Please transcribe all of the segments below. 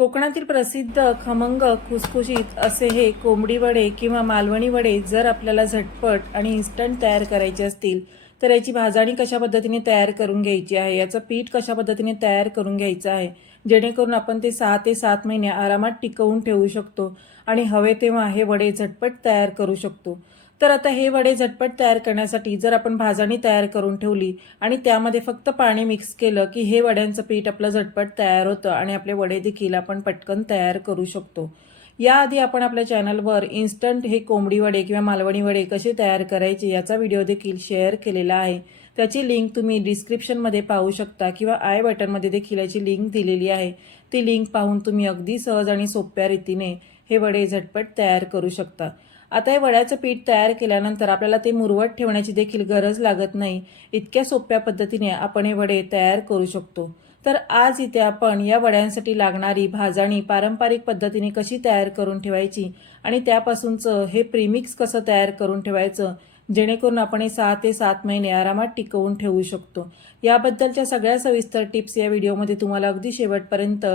कोकणातील प्रसिद्ध खमंग खुसखुशीत असे हे कोंबडी वडे किंवा मालवणी वडे जर आपल्याला झटपट आणि इन्स्टंट तयार करायचे असतील तर याची भाजणी कशा पद्धतीने तयार करून घ्यायची आहे? याचं पीठ कशा पद्धतीने तयार करून घ्यायचं आहे? जेणेकरून आपण ते सहा ते सात महिने आरामात टिकवून ठेवू शकतो आणि हवे तेव्हा हे वडे झटपट तयार करू शकतो. तर आता हे वडे झटपट तयार करण्यासाठी जर आपण भाजणी तयार करून ठेवली आणि त्यामध्ये फक्त पाणी मिक्स केलं की हे वड्यांचं पीठ आपलं झटपट तयार होतं आणि आपले वडे देखील आपण पटकन तयार करू शकतो. याआधी आपण आपल्या चॅनलवर इन्स्टंट हे कोंबडी वडे किंवा मालवणी वडे कसे तयार करायचे याचा व्हिडिओ देखील शेअर केलेला आहे. त्याची लिंक तुम्ही डिस्क्रिप्शनमध्ये पाहू शकता किंवा आय बटनमध्ये देखील याची लिंक दिलेली आहे. ती लिंक पाहून तुम्ही अगदी सहज आणि सोप्या रीतीने हे वडे झटपट तयार करू शकता. आता हे वड्याचं पीठ तयार केल्यानंतर आपल्याला ते मुरवट ठेवण्याची देखील गरज लागत नाही. इतक्या सोप्या पद्धतीने आपण हे वडे तयार करू शकतो. तर आज इथे आपण या वड्यांसाठी लागणारी भाजणी पारंपरिक पद्धतीने कशी तयार करून ठेवायची आणि त्यापासूनचं हे प्रीमिक्स कसं तयार करून ठेवायचं जेणेकरून आपण हे सहा ते सात महिने आरामात टिकवून ठेवू शकतो. याबद्दलच्या सगळ्या सविस्तर टिप्स या व्हिडिओमध्ये तुम्हाला अगदी शेवटपर्यंत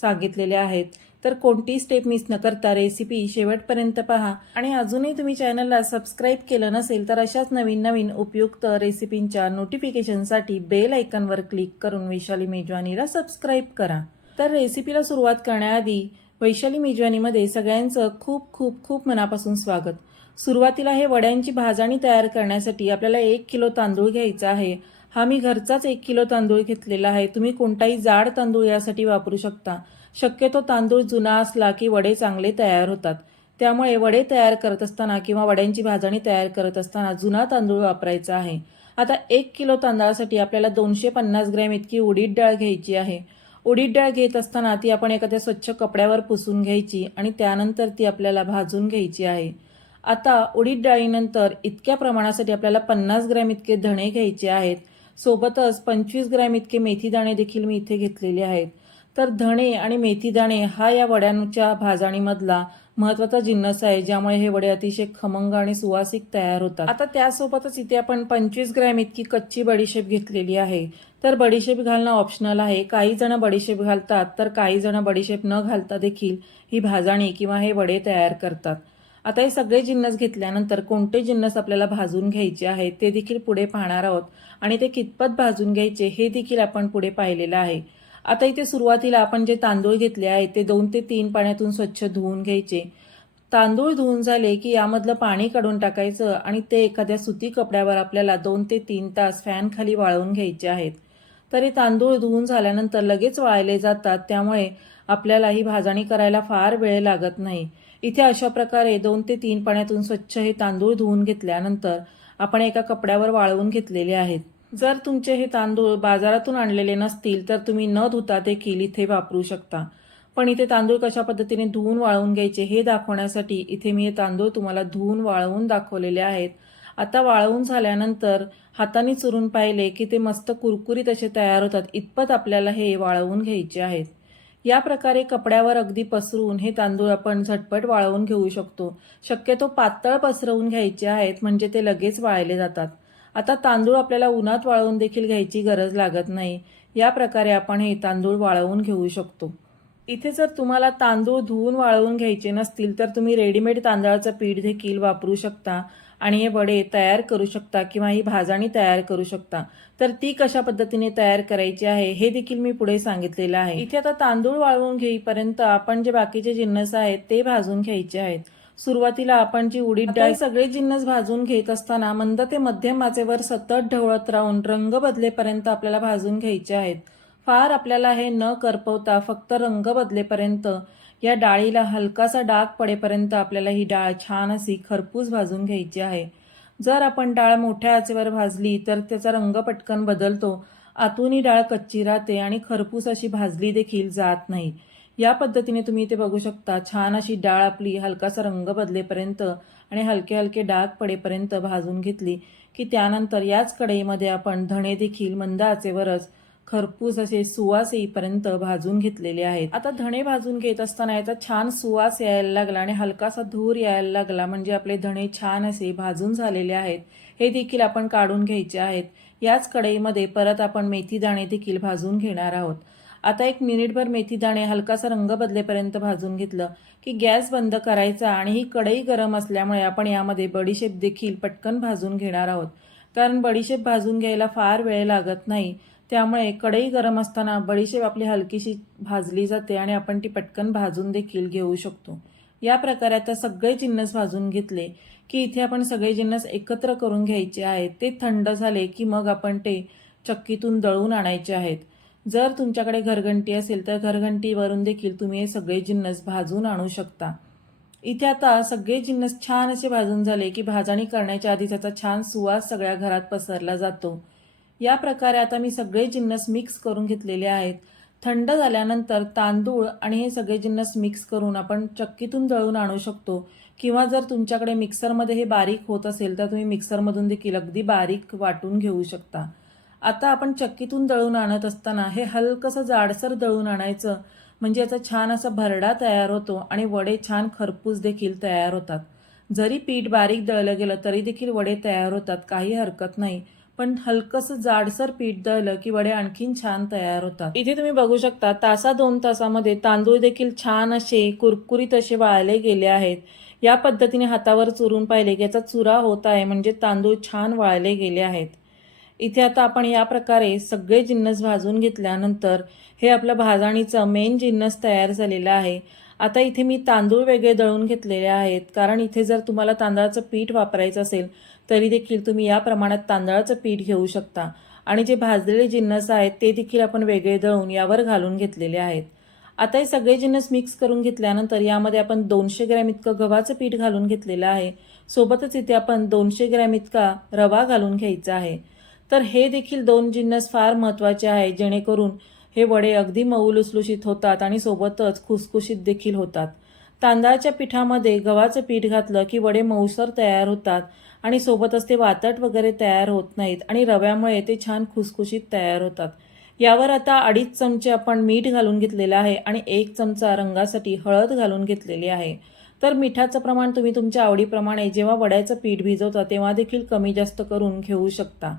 सांगितलेल्या आहेत. तर कोणतीही स्टेप मिस न करता रेसिपी शेवटपर्यंत पहा. आणि अजूनही तुम्ही चॅनलला सबस्क्राईब केलं नसेल तर अशाच नवीन नवीन उपयुक्त रेसिपींच्या नोटिफिकेशनसाठी बेल आयकनवर क्लिक करून वैशाली मेजवानीला सबस्क्राईब करा. तर रेसिपीला सुरुवात करण्याआधी वैशाली मेजवानीमध्ये सगळ्यांचं खूप खूप खूप मनापासून स्वागत. सुरुवातीला हे वड्यांची भाजणी तयार करण्यासाठी आपल्याला एक किलो तांदूळ घ्यायचा आहे. हा मी घरचाच एक किलो तांदूळ घेतलेला आहे. तुम्ही कोणताही जाड तांदूळ यासाठी वापरू शकता. शक्यतो तांदूळ जुना असला की वडे चांगले तयार होतात. त्यामुळे वडे तयार करत असताना किंवा वड्यांची भाजणी तयार करत असताना जुना तांदूळ वापरायचा आहे. आता एक किलो तांदळासाठी आपल्याला दोनशे पन्नास ग्रॅम इतकी उडीद डाळ घ्यायची आहे. उडीद डाळ घेत असताना ती आपण एखाद्या स्वच्छ कपड्यावर पुसून घ्यायची आणि त्यानंतर ती आपल्याला भाजून घ्यायची आहे. आता उडीद डाळीनंतर इतक्या प्रमाणासाठी आपल्याला पन्नास ग्रॅम इतके धणे घ्यायचे आहेत. सोबतच पंचवीस ग्रॅम इतके मेथी दाणे देखील मी इथे घेतलेले आहेत. तर धणे आणि मेथीदाणे हा या वड्यांच्या भाजणीमधला महत्त्वाचा जिन्नस आहे ज्यामुळे हे वडे अतिशय खमंग आणि सुवासिक तयार होतात. आता त्यासोबतच इथे आपण पंचवीस ग्रॅम इतकी कच्ची बडीशेप घेतलेली आहे. तर बडीशेप घालणं ऑप्शनल आहे. काही जण बडीशेप घालतात तर काही जण बडीशेप न घालता देखील ही भाजणी किंवा हे वडे तयार करतात. आता हे सगळे जिन्नस घेतल्यानंतर कोणते जिन्नस आपल्याला भाजून घ्यायचे आहेत ते देखील पुढे पाहणार आहोत. आणि ते कितपत भाजून घ्यायचे हे देखील आपण पुढे पाहिलेलं आहे. आता इथे सुरुवातीला आपण जे तांदूळ घेतले आहेत ते दोन ते तीन पाण्यातून स्वच्छ धुवून घ्यायचे. तांदूळ धुवून झाले की यामधलं पाणी काढून टाकायचं आणि ते एखाद्या सुती कपड्यावर आपल्याला दोन ते तीन तास फॅनखाली वाळवून घ्यायचे आहेत. तरी तांदूळ धुवून झाल्यानंतर लगेच वाळले जातात त्यामुळे आपल्याला ही भाजणी करायला फार वेळ लागत नाही. इथे अशा प्रकारे दोन ते तीन पाण्यातून स्वच्छ हे तांदूळ धुवून घेतल्यानंतर आपण एका कपड्यावर वाळवून घेतलेले आहेत. जर तुमचे हे तांदूळ बाजारातून आणलेले नसतील तर तुम्ही न धुता देखील इथे वापरू शकता. पण इथे तांदूळ कशा पद्धतीने धुवून वाळवून घ्यायचे हे दाखवण्यासाठी इथे मी हे तांदूळ तुम्हाला धुवून वाळवून दाखवलेले आहेत. आता वाळवून झाल्यानंतर हाताने चुरून पाहिले की ते मस्त कुरकुरीत असे तयार होतात. इतपत आपल्याला हे वाळवून घ्यायचे आहेत. या प्रकारे कपड्यावर अगदी पसरून हे तांदूळ आपण झटपट वाळवून घेऊ शकतो. शक्यतो पातळ पसरवून घ्यायचे आहेत म्हणजे ते लगेच वाळले जातात. आता तांदूळ आपल्याला उन्हात वाळवून देखील घ्यायची गरज लागत नाही. या प्रकारे आपण हे तांदूळ वाळवून घेऊ शकतो. इथे जर तुम्हाला तांदूळ धुवून वाळवून घ्यायचे नसतील तर तुम्ही रेडीमेड तांदळाचं पीठ देखील वापरू शकता आणि हे वडे तयार करू शकता किंवा ही भाजणी तयार करू शकता. तर ती कशा पद्धतीने तयार करायची आहे हे देखील मी पुढे सांगितलेलं आहे. इथे आता तांदूळ वाळवून घेईपर्यंत आपण जे बाकीचे जिन्नस आहेत ते भाजून घ्यायचे आहेत. सुरुवातीला आपण जी उडीद डाळ सगळे जिन्नस भाजून घेत असताना मंद ते मध्यम आचेवर सतत ढवळत राहून रंग बदलेपर्यंत आपल्याला भाजून घ्यायचे आहेत. फार आपल्याला हे न करपवता फक्त रंग बदलेपर्यंत या डाळीला हलकासा डाग पडेपर्यंत आपल्याला ही डाळ छान अशी खरपूस भाजून घ्यायची आहे. जर आपण डाळ मोठ्या आचेवर भाजली तर त्याचा रंग पटकन बदलतो. आतून ही डाळ कच्ची राहते आणि खरपूस अशी भाजली देखील जात नाही. या पद्धतीने तुम्ही इथे बघू शकता छान अशी डाळ आपली हलकासा रंग बदलेपर्यंत आणि हलके हलके डाग पडेपर्यंत भाजून घेतली की त्यानंतर याच कढईमध्ये आपण धणे देखील मंद आचेवरच खरपूस असे सुवास येईपर्यंत भाजून घेतलेले आहेत. आता धणे भाजून घेत असताना याचा छान सुवास यायला लागला आणि हलकासा धूर यायला लागला म्हणजे आपले धणे छान असे भाजून झालेले आहेत. हे देखील आपण काढून घ्यायचे आहेत. याच कढईमध्ये परत आपण मेथी दाणे देखील भाजून घेणार आहोत. आता एक मिनिटभर मेथी दाणे हलकासा रंग बदलेपर्यंत भाजून घेतलं की गॅस बंद करायचा आणि ही कढई गरम असल्यामुळे आपण यामध्ये बडीशेप देखील पटकन भाजून घेणार आहोत. कारण बडीशेप भाजून घ्यायला फार वेळ लागत नाही. त्यामुळे कढई गरम असताना बडीशेप आपली हलकीशी भाजली जाते आणि आपण ती पटकन भाजून देखील घेऊ शकतो. या प्रकारे आता सगळे जिन्नस भाजून घेतले की इथे आपण सगळे जिन्नस एकत्र करून घ्यायचे आहेत. ते थंड झाले की मग आपण ते चक्कीतून दळून आणायचे आहेत. जर तुमच्याकडे घरघंटी असेल तर घरघंटीवरून देखील तुम्ही हे सगळे जिन्नस भाजून आणू शकता. इथे आता सगळे जिन्नस छान असे भाजून झाले की भाजणी करण्याच्या आधी त्याचा छान सुवास सगळ्या घरात पसरला जातो. या प्रकारे आता मी सगळे जिन्नस मिक्स करून घेतलेले आहेत. थंड झाल्यानंतर तांदूळ आणि हे सगळे जिन्नस मिक्स करून आपण चक्कीतून दळून आणू शकतो. किंवा जर तुमच्याकडे मिक्सरमध्ये हे बारीक होत असेल तर तुम्ही मिक्सरमधून देखील अगदी बारीक वाटून घेऊ शकता. आता आपण चक्कीतून दळून आणत असताना हे हलकंसं जाडसर दळून आणायचं. म्हणजे याचा छान असा भरडा तयार होतो आणि वडे छान खरपूस देखील तयार होतात. जरी पीठ बारीक दळलं गेलं तरी देखील वडे तयार होतात काही हरकत नाही. पण हलकंसं जाडसर पीठ दळलं की वडे आणखीन छान तयार होतात. इथे तुम्ही बघू शकता तासा दोन तासामध्ये तांदूळ देखील छान असे कुरकुरीत असे वाळले गेले आहेत. या पद्धतीने हातावर चुरून पाहिले की याचा चुरा होत आहे म्हणजे तांदूळ छान वाळले गेले आहेत. इथे आता आपण या प्रकारे सगळे जिन्नस भाजून घेतल्यानंतर हे आपलं भाजणीचं मेन जिन्नस तयार झालेलं आहे. आता इथे मी तांदूळ वेगळे दळून घेतलेले आहेत. कारण इथे जर तुम्हाला तांदळाचं पीठ वापरायचं असेल तरी देखील तुम्ही या प्रमाणात तांदळाचं पीठ घेऊ शकता. आणि जे भाजलेले जिन्नस आहेत ते देखील आपण वेगळे दळून यावर घालून घेतलेले आहेत. आता हे सगळे जिन्नस मिक्स करून घेतल्यानंतर यामध्ये आपण दोनशे ग्रॅम इतकं गव्हाचं पीठ घालून घेतलेलं आहे. सोबतच इथे आपण दोनशे ग्रॅम इतका रवा घालून घ्यायचा आहे. तर हे देखील दोन जिन्नस फार महत्त्वाचे आहे जेणेकरून हे वडे अगदी मऊ लुसलुशीत होतात आणि सोबतच खुसखुशीत देखील होतात. तांदळाच्या पिठामध्ये गव्हाचं पीठ घातलं की वडे मऊसर तयार होतात आणि सोबतच ते वातट वगैरे तयार होत नाहीत आणि रव्यामुळे ते छान खुसखुशीत तयार होतात. यावर आता अडीच चमचे आपण मीठ घालून घेतलेलं आहे आणि एक चमचा रंगासाठी हळद घालून घेतलेली आहे. तर मिठाचं प्रमाण तुम्ही तुमच्या आवडीप्रमाणे जेव्हा वड्याचं पीठ भिजवता तेव्हा देखील कमी जास्त करून घेऊ शकता.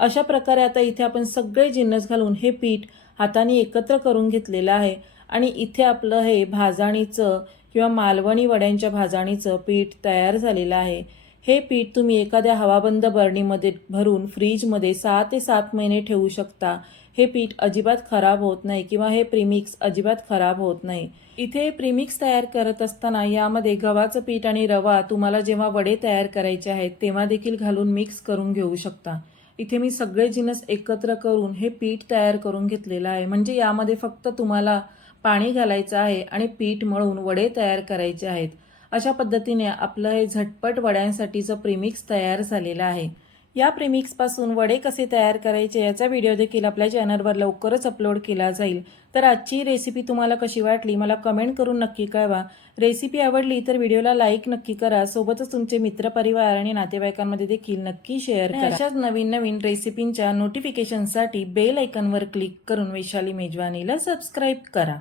अशा प्रकारे आता इथे आपण सगळे जिन्नस घालून हे पीठ हाताने एकत्र करून घेतलेलं आहे. आणि इथे आपलं हे भाजाणीचं किंवा मालवणी वड्यांच्या भाजाणीचं पीठ तयार झालेलं आहे. हे पीठ तुम्ही एखाद्या हवाबंद बरणीमध्ये भरून फ्रीजमध्ये सहा ते सात महिने ठेवू शकता. हे पीठ अजिबात खराब होत नाही किंवा हे प्रीमिक्स अजिबात खराब होत नाही. इथे प्रीमिक्स तयार करत असताना यामध्ये गव्हाचं पीठ आणि रवा तुम्हाला जेव्हा वडे तयार करायचे आहेत तेव्हा देखील घालून मिक्स करून घेऊ शकता. इथे मी सगळे जिनस एकत्र करून हे पीठ तयार करून घेतलेलं आहे. म्हणजे यामध्ये फक्त तुम्हाला पाणी घालायचं आहे आणि पीठ मळून वडे तयार करायचे आहेत. अशा पद्धतीने आपलं हे झटपट वड्यांसाठीचं प्रीमिक्स तयार झालेलं आहे. या प्रीमिक्सपासून वडे कसे तयार करायचे याचा व्हिडिओ देखील आपल्या चॅनलवर लवकरच अपलोड केला जाईल. तर आजची रेसिपी तुम्हाला कशी वाटली मला कमेंट करून नक्की कळवा. रेसिपी आवडली तर व्हिडिओला लाईक नक्की करा. सोबतच तुमचे मित्रपरिवार आणि नातेवाईकांमध्ये देखील नक्की शेअर करा. अशाच नवीन नवीन रेसिपींच्या नोटिफिकेशनसाठी बेल आयकॉनवर क्लिक करून वैशाली मेजवानीला सबस्क्राईब करा.